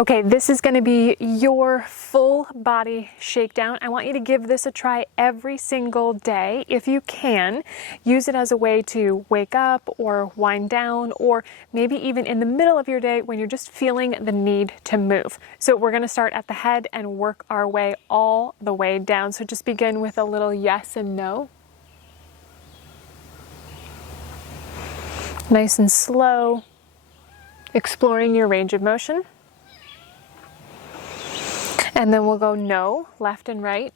Okay, this is going to be your full body shakedown. I want you to give this a try every single day. If you can, use it as a way to wake up or wind down, or maybe even in the middle of your day when you're just feeling the need to move. So we're going to start at the head and work our way all the way down. So just begin with a little yes and no. Nice and slow, exploring your range of motion. And then we'll go no, left and right.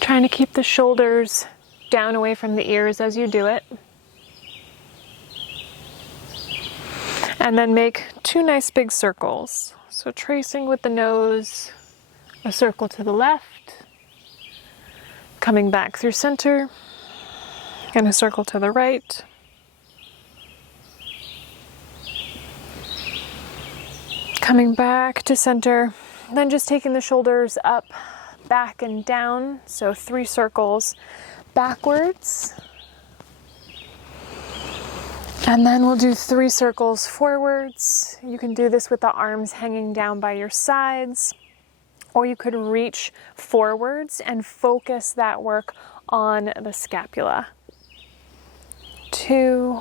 Trying to keep the shoulders down away from the ears as you do it. And then make two nice big circles. So tracing with the nose, a circle to the left, coming back through center, and a circle to the right. Coming back to center, then just taking the shoulders up, back and down. So 3 circles backwards. And then we'll do 3 circles forwards. You can do this with the arms hanging down by your sides, or you could reach forwards and focus that work on the scapula. 2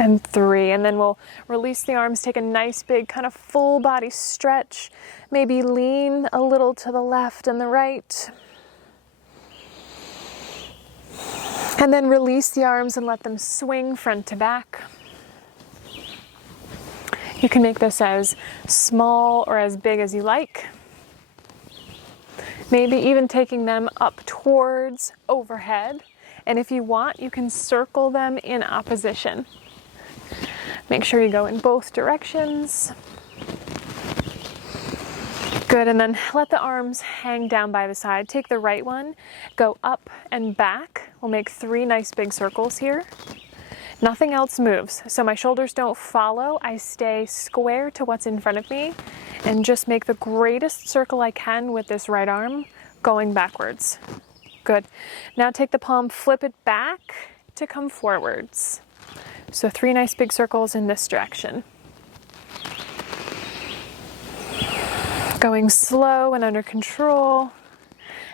and 3, and then we'll release the arms, take a nice big kind of full body stretch, maybe lean a little to the left and the right, and then release the arms and let them swing front to back. You can make this as small or as big as you like, maybe even taking them up towards overhead, and if you want, you can circle them in opposition. Make sure you go in both directions. Good, and then let the arms hang down by the side. Take the right one, go up and back. We'll make 3 nice big circles here. Nothing else moves, so my shoulders don't follow. I stay square to what's in front of me and just make the greatest circle I can with this right arm going backwards. Good. Now take the palm, flip it back to come forwards. So 3 nice big circles in this direction. Going slow and under control.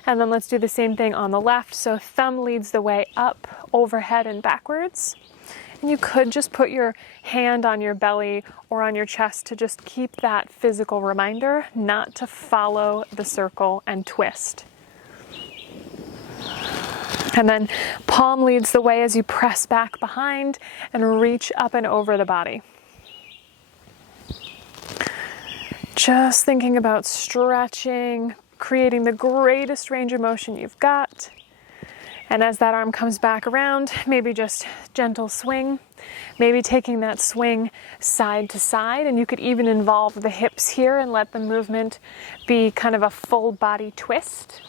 And then let's do the same thing on the left. So thumb leads the way up, overhead and backwards. And you could just put your hand on your belly or on your chest to just keep that physical reminder not to follow the circle and twist. And then palm leads the way as you press back behind and reach up and over the body. Just thinking about stretching, creating the greatest range of motion you've got. And as that arm comes back around, maybe just gentle swing, maybe taking that swing side to side, and you could even involve the hips here and let the movement be kind of a full body twist.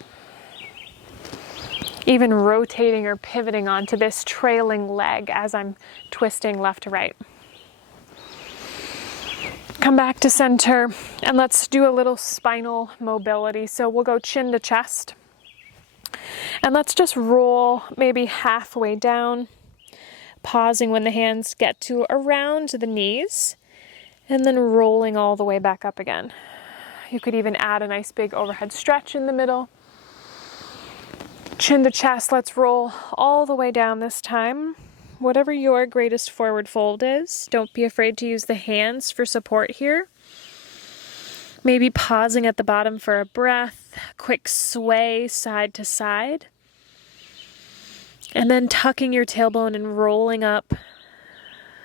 Even rotating or pivoting onto this trailing leg as I'm twisting left to right. Come back to center and let's do a little spinal mobility. So we'll go chin to chest. And let's just roll maybe halfway down, pausing when the hands get to around the knees, and then rolling all the way back up again. You could even add a nice big overhead stretch in the middle. Chin to chest, let's roll all the way down this time. Whatever your greatest forward fold is, don't be afraid to use the hands for support here. Maybe pausing at the bottom for a breath, quick sway side to side. And then tucking your tailbone and rolling up,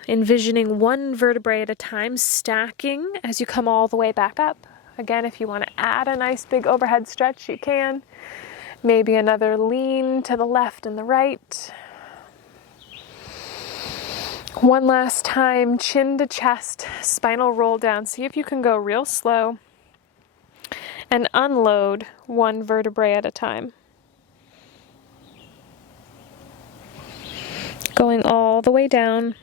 envisioning 1 vertebrae at a time, stacking as you come all the way back up. Again, if you want to add a nice big overhead stretch, you can. Maybe another lean to the left and the right. One last time, chin to chest, spinal roll down. See if you can go real slow and unload 1 vertebrae at a time. Going all the way down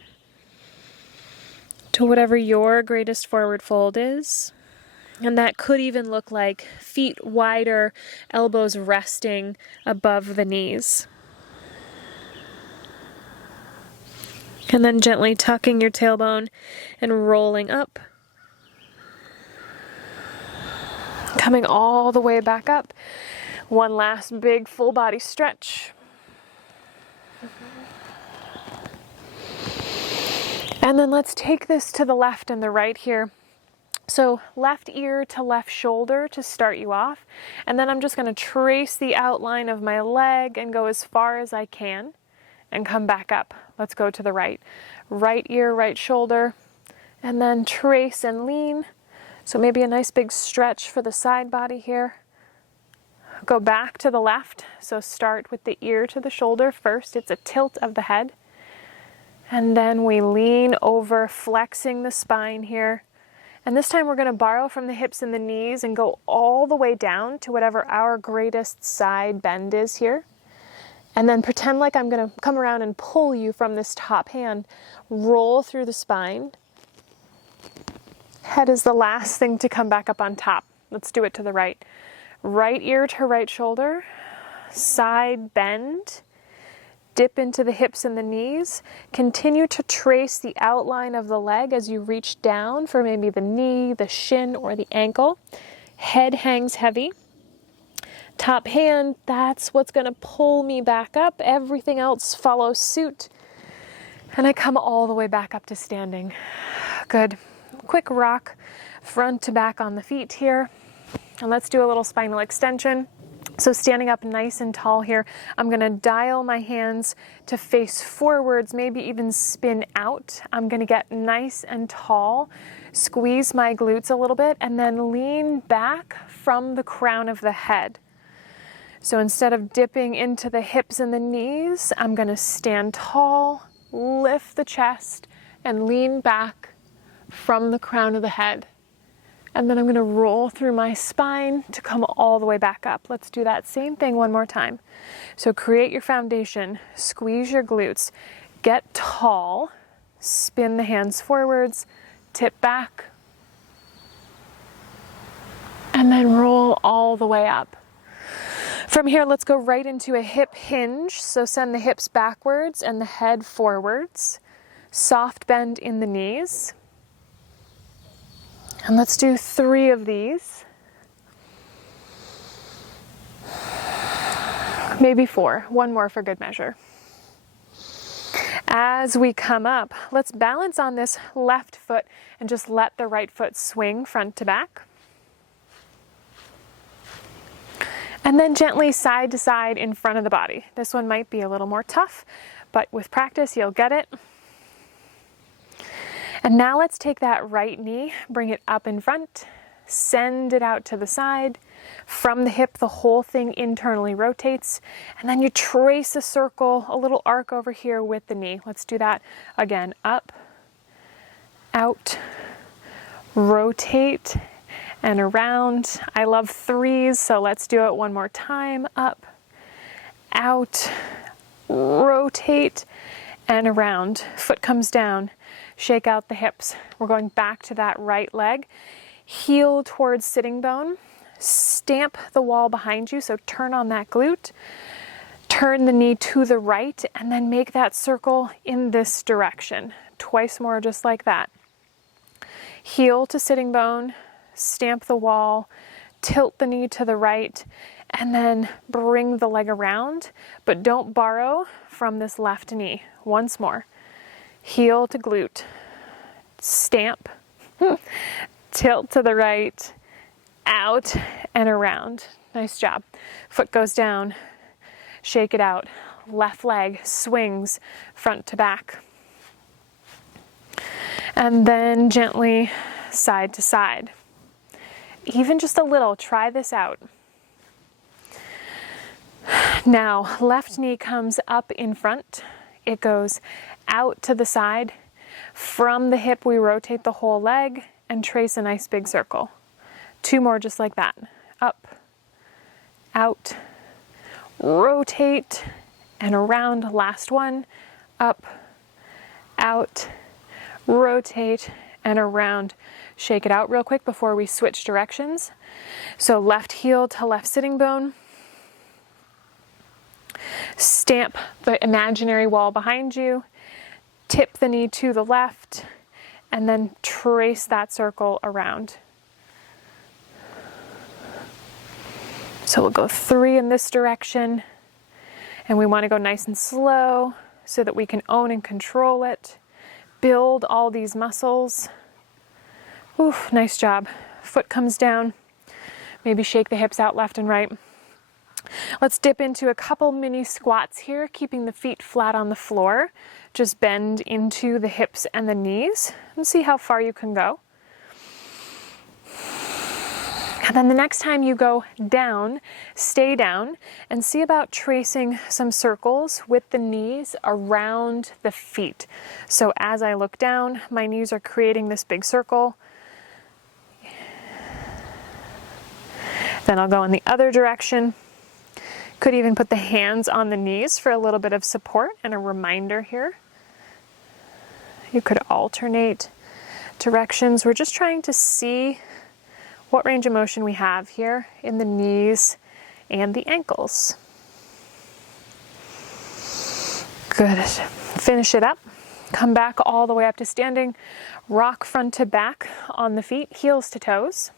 to whatever your greatest forward fold is. And that could even look like feet wider, elbows resting above the knees. And then gently tucking your tailbone and rolling up. Coming all the way back up. One last big full body stretch. And then let's take this to the left and the right here. So left ear to left shoulder to start you off. And then I'm just going to trace the outline of my leg and go as far as I can and come back up. Let's go to the right. Right ear, right shoulder, and then trace and lean. So maybe a nice big stretch for the side body here. Go back to the left. So start with the ear to the shoulder first. It's a tilt of the head. And then we lean over, flexing the spine here. And this time we're going to borrow from the hips and the knees and go all the way down to whatever our greatest side bend is here. And then pretend like I'm going to come around and pull you from this top hand. Roll through the spine. Head is the last thing to come back up on top. Let's do it to the right. Right ear to right shoulder. Side bend. Dip into the hips and the knees. Continue to trace the outline of the leg as you reach down for maybe the knee, the shin, or the ankle. Head hangs heavy. Top hand, that's what's going to pull me back up. Everything else follows suit. And I come all the way back up to standing. Good. Quick rock front to back on the feet here. And let's do a little spinal extension. So standing up nice and tall here, I'm going to dial my hands to face forwards, maybe even spin out. I'm going to get nice and tall, squeeze my glutes a little bit, and then lean back from the crown of the head. So instead of dipping into the hips and the knees, I'm going to stand tall, lift the chest, and lean back from the crown of the head. And then I'm going to roll through my spine to come all the way back up. Let's do that same thing one more time. So create your foundation, squeeze your glutes, get tall, spin the hands forwards, tip back, and then roll all the way up. From here, let's go right into a hip hinge. So send the hips backwards and the head forwards. Soft bend in the knees. And let's do 3 of these. Maybe 4. One more for good measure. As we come up, let's balance on this left foot and just let the right foot swing front to back. And then gently side to side in front of the body. This one might be a little more tough, but with practice, you'll get it. And now let's take that right knee, bring it up in front, send it out to the side. From the hip, the whole thing internally rotates. And then you trace a circle, a little arc over here with the knee. Let's do that again. Up, out, rotate, and around. I love 3s, so let's do it one more time. Up, out, rotate, and around. Foot comes down. Shake out the hips. We're going back to that right leg. Heel towards sitting bone. Stamp the wall behind you, so turn on that glute. Turn the knee to the right, and then make that circle in this direction. Twice more just like that. Heel to sitting bone. Stamp the wall. Tilt the knee to the right, and then bring the leg around, but don't borrow from this left knee. Once more. Heel to glute, stamp, tilt to the right, out and around. Nice job. Foot goes down, shake it out. Left leg swings front to back. And then gently side to side. Even just a little, try this out. Now, left knee comes up in front. It goes out to the side. From the hip, we rotate the whole leg and trace a nice big circle. 2 more just like that. Up, out, rotate, and around. Last one. Up, out, rotate, and around. Shake it out real quick before we switch directions. So left heel to left sitting bone. Stamp the imaginary wall behind you. tip the knee to the left, and then trace that circle around. So we'll go 3 in this direction, and we want to go nice and slow so that we can own and control it. Build all these muscles. Oof, nice job. Foot comes down. Maybe shake the hips out left and right. Let's dip into a couple mini squats here, keeping the feet flat on the floor. Just bend into the hips and the knees and see how far you can go. And then the next time you go down, stay down and see about tracing some circles with the knees around the feet. So as I look down, my knees are creating this big circle. Then I'll go in the other direction. Could even put the hands on the knees for a little bit of support and a reminder here. You could alternate directions. We're just trying to see what range of motion we have here in the knees and the ankles. Good. Finish it up. Come back all the way up to standing. Rock front to back on the feet, heels to toes.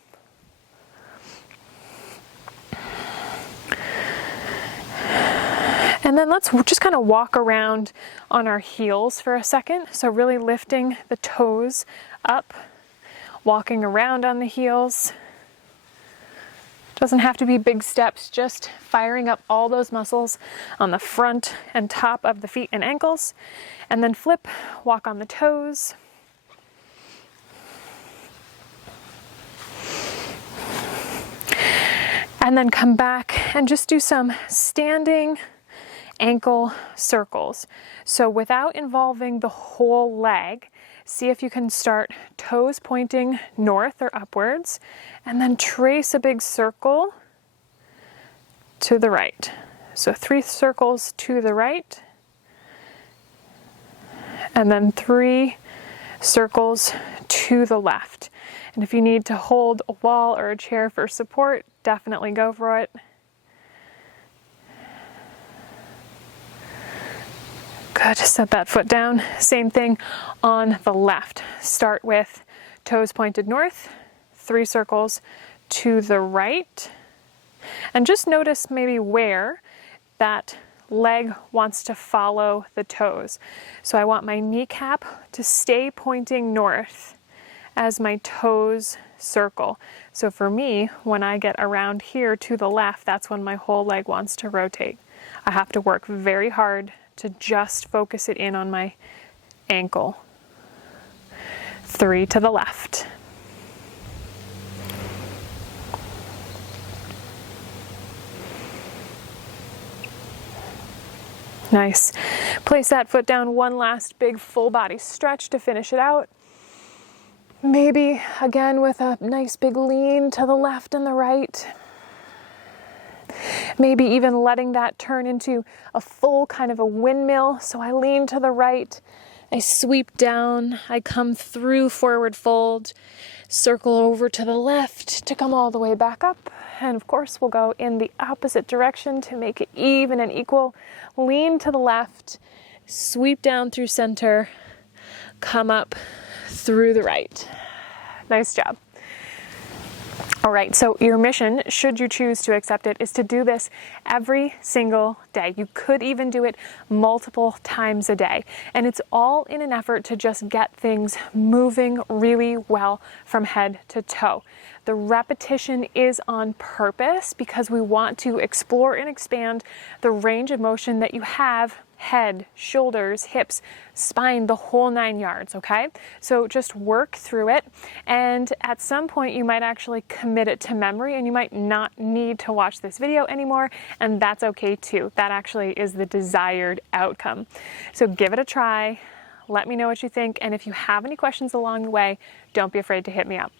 And then let's just kind of walk around on our heels for a second. So really lifting the toes up, walking around on the heels. Doesn't have to be big steps, just firing up all those muscles on the front and top of the feet and ankles. And then flip, walk on the toes. And then come back and just do some standing ankle circles. So without involving the whole leg, see if you can start toes pointing north or upwards, and then trace a big circle to the right. So 3 circles to the right, and then 3 circles to the left. And if you need to hold a wall or a chair for support, definitely go for it. Good, set that foot down. Same thing on the left. Start with toes pointed north, 3 circles to the right. And just notice maybe where that leg wants to follow the toes. So I want my kneecap to stay pointing north as my toes circle. So for me, when I get around here to the left, that's when my whole leg wants to rotate. I have to work very hard to just focus it in on my ankle. 3 to the left. Nice. Place that foot down, one last big full body stretch to finish it out. Maybe again with a nice big lean to the left and the right. Maybe even letting that turn into a full kind of a windmill. So I lean to the right, I sweep down, I come through forward fold, circle over to the left to come all the way back up. And of course we'll go in the opposite direction to make it even and equal. Lean to the left, sweep down through center, come up through the right. Nice job. All right, so your mission, should you choose to accept it, is to do this every single day. You could even do it multiple times a day. And it's all in an effort to just get things moving really well from head to toe. The repetition is on purpose because we want to explore and expand the range of motion that you have: head, shoulders, hips, spine, the whole 9 yards, okay? So just work through it, and at some point you might actually commit it to memory and you might not need to watch this video anymore, and that's okay too. That actually is the desired outcome. So give it a try, let me know what you think, and if you have any questions along the way, don't be afraid to hit me up.